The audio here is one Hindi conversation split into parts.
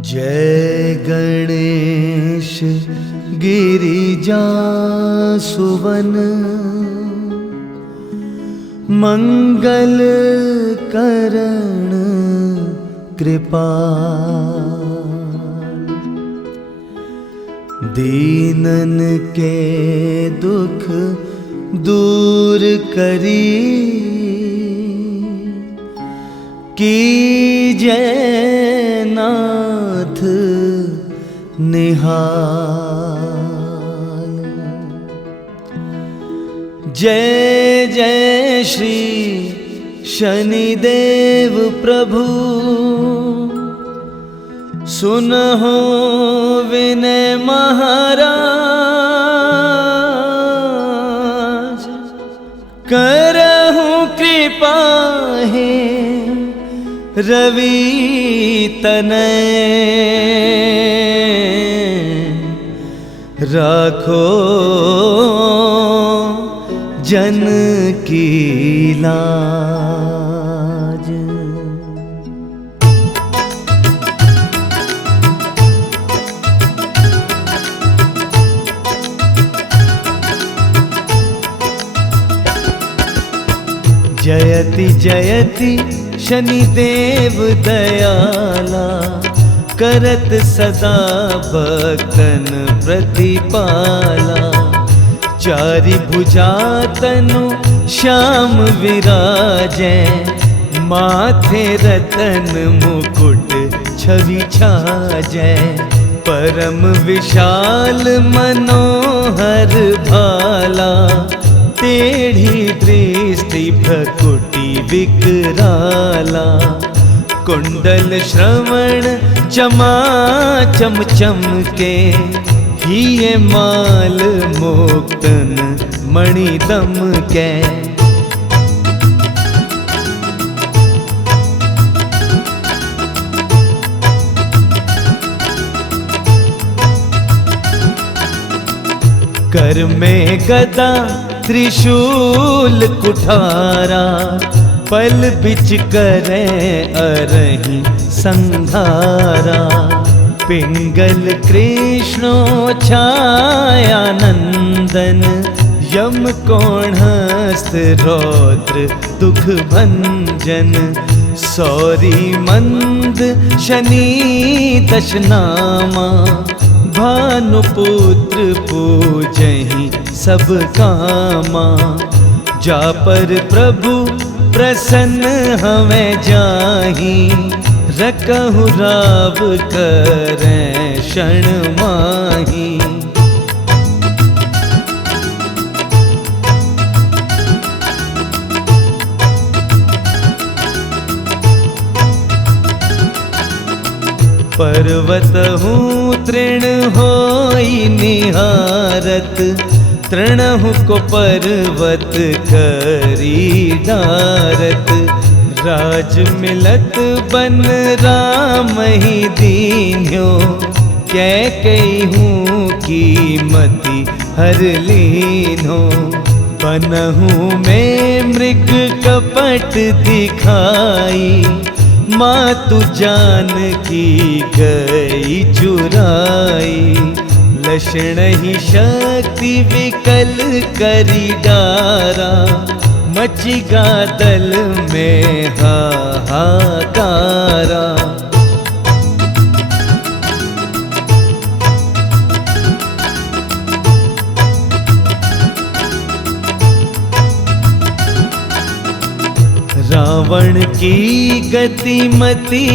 जय गणेश गिरिजा सुवन, मंगल करण कृपा। दीनन के दुख दूर करी, कीजय नाथ निहाल। जय जय श्री शनिदेव प्रभु, सुनहो विनय महाराज। करहूँ कृपा है रवि तनय, राखो जन की लाज। जयति जयति शनिदेव दयाला, करत सदा भक्तन प्रतिपाला। चारि भुजा तनु श्याम विराजै, माथे रतन मुकुट छवि छाजै। परम विशाल मनोहर भाला, टेढ़ी दृष्टि भ्रकुटी विकराला। कुंडल श्रवण चमा चम चमके, हिये माल मुक्तन मणि दमकै। कर में गदा त्रिशूल कुठारा, पल बिच करे अरहि संघारा। पिंगल कृष्णो छाया नंदन, यम कोणहस्त रौद्र दुख भंजन। सौरी मंद शनि दशनामा, भानुपुत्र पूजहि सब कामा। जा पर प्रभु प्रसन्न हमें जाहि, रकहु राव करें क्षण माही। पर्वत हूँ तृण होई निहारत, तृणहु को पर्वत करी डारत। राज मिलत बन राम ही दीन्यो, कैकेयी की मति हर लीन्हो। बनहूँ में मृग कपट दिखाई, मातु जानकी गई चुराई। लक्षण ही शक्ति विकल करी डारा, मचिगा दल में हाहाकारा। रावण की गतिमति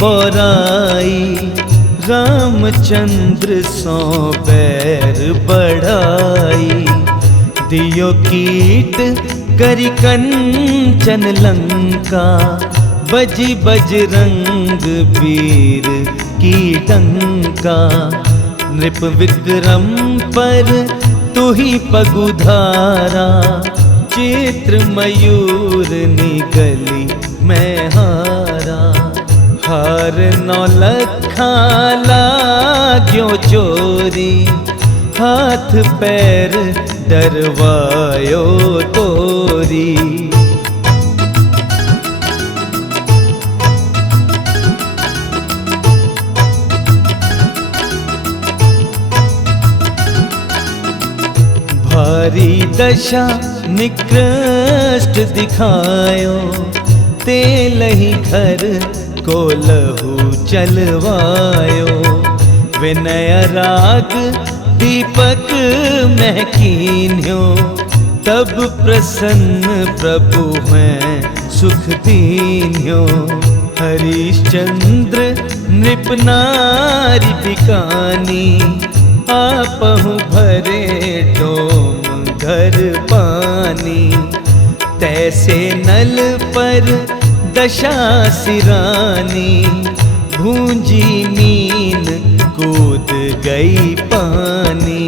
बोराई, रामचंद्र सो बैर बढ़ाई। दियो कीट करी कंचन लंका, बजी बजरंग वीर की डंका। नृप विक्रम पर तुही पगुधारा, चित्र मयूर निगली मैं हारा। हार नौलखा लाग्यो चोरी, हाथ पैर डरवायो तोरी। बारी दशा निकृष्ट दिखायो, तेलही घर को लहू चलवायो। विनय राग दीपक महकीन्यो, तब प्रसन्न प्रभु हैं सुख दीन्यो। हरिश्चंद्र नृप नारी बिकानी, आपहु भरे डोम घर पानी। तैसे नल पर दशा सिरानी, भूंजी मीन कूद गई पानी।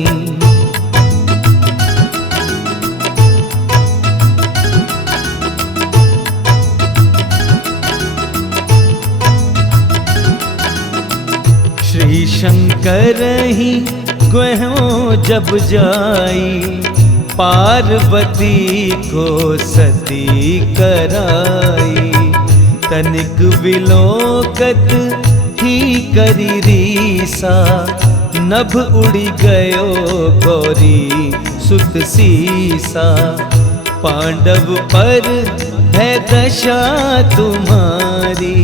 श्री शंकर ही ग्वहों जब जाई, पार्वती को सती कराई। तनिक विलोकत ही करी रीसा, नभ उड़ी गयो गौरी सुत सीसा। पांडव पर है दशा तुम्हारी,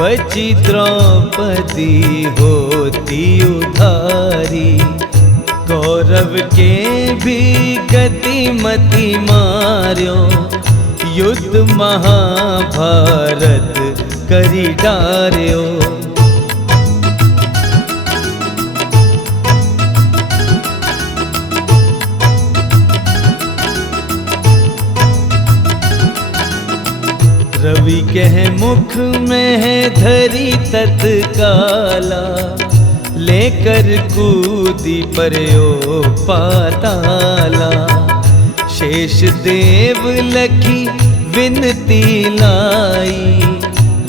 बची द्रौपदी होती उधारी। कौरव के भी गति मति मार्यो, युद्ध महाभारत करी डार्यो। रवि कह मुख में है धरी तत्काला, लेकर कूदी पर्यो पाताला। शेष देव लखी विनती लाई,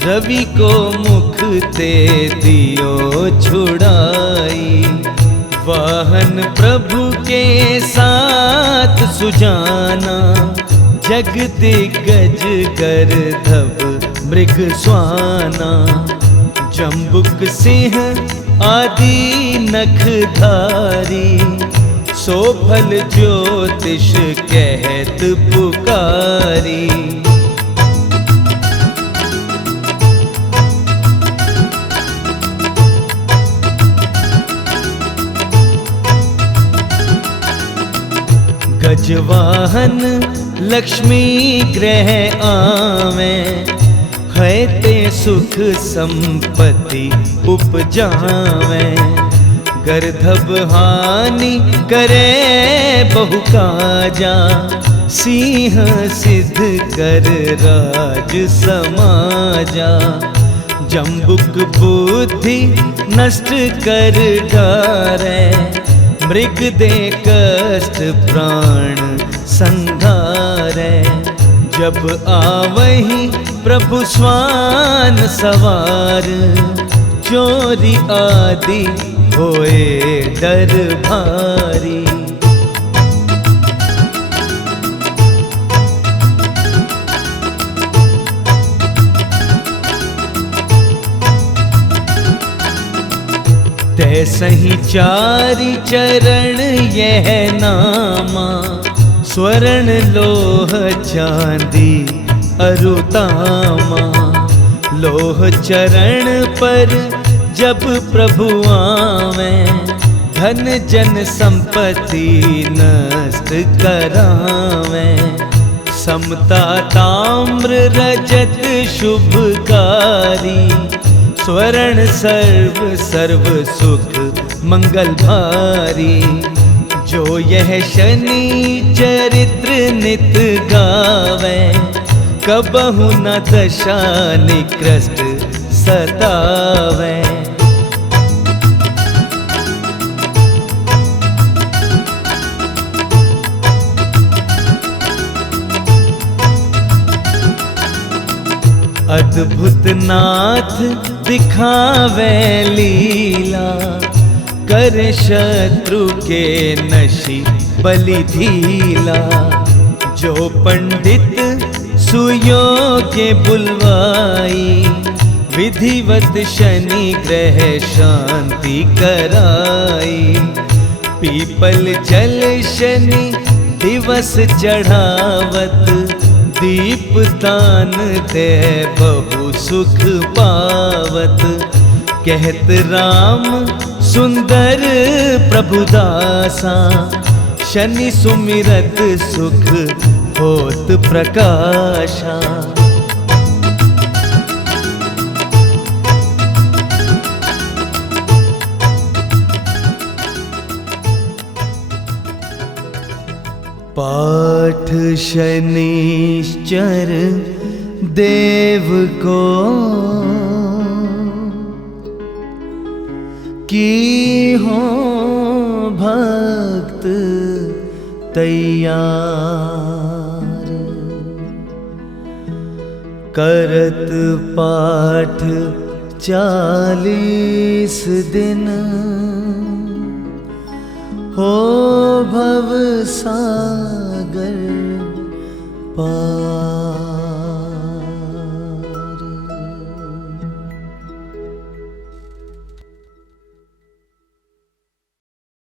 रवि को मुख ते दियो छुड़ाई। वाहन प्रभु के साथ सुजाना, जग दिग्गज गर्दभ मृग स्वाना। जम्बुक सिंह आदि नखधारी, सोफल ज्योतिष कहत पुकारी। गजवाहन लक्ष्मी ग्रह आवे, है ते सुख संपत्ति उपजावे। गर्दभ हानि करे बहु काजा, सिंह सिद्ध कर राज समाजा। जम्बुक बुद्धि नष्ट कर डारे, मृग दे कष्ट प्राण संघारे। जब आवही प्रभु स्वान सवार, चोरी आदि होए डर भारी। तैसही चारि चरण यह नामा, स्वर्ण लोह चांदी अरुतामा। लोह चरण पर जब प्रभु आवे, धन जन संपत्ति नष्ट करावे। समता ताम्र रजत शुभकारी, स्वर्ण सर्व सर्व सुख मंगल भारी। जो यह शनि चरित्र नित गावे, कबहु न दशा निकृष्ट सतावे। अद्भुत नाथ दिखावे लीला, कर शत्रु के नशी बलि धीला। जो पंडित सुयोग्य बुलवाई, विधिवत शनि ग्रह शांति कराई। पीपल जल शनि दिवस चढ़ावत दीप दान दे बहु सुख पावत। कहत राम सुंदर प्रभुदासा, शनि सुमिरत सुख होत प्रकाशा। पाठ शनिश्चर देव को, की हो भक्त तैयार। करत पाठ 40 दिन, हो भव सागर पार।